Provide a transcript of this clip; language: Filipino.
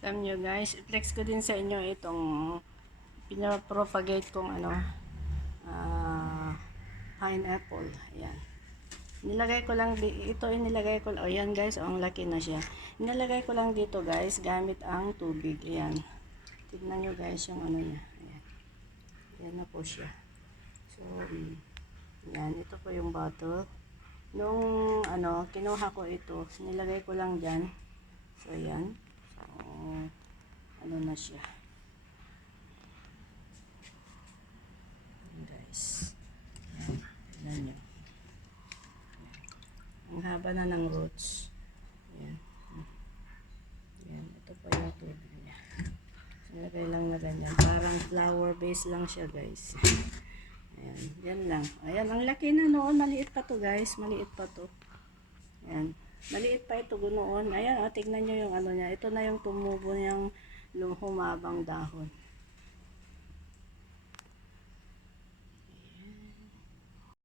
Alam nyo guys, flex ko din sa inyo itong pinapropagate kong ano, ah, pineapple. Ayan. Nilagay ko lang, ito inilagay ko oh yan guys, oh, ang laki na siya. Nilagay ko lang dito guys, gamit ang tubig. Ayan. Tignan nyo guys yung ano niya. Ayan. Ayan na po siya. So, mm, yan, ito po yung bottle. Nung ano, kinuha ko ito, nilagay ko lang dyan. So, yan. Na siya. Ayan, guys. Ayan, tignan nyo. Ang haba na ng roots. Ayan. Ayan, ito po yung tubig niya. Nilagay lang na ganyan. Parang flower base lang siya, guys. Ayan, yan lang. Ayan, ang laki na noon. Maliit pa to, guys. Maliit pa to. Ayan. Maliit pa ito noon. Ayan, oh, tignan nyo yung ano niya. Ito na yung tumubo niyang lum- humabang dahon.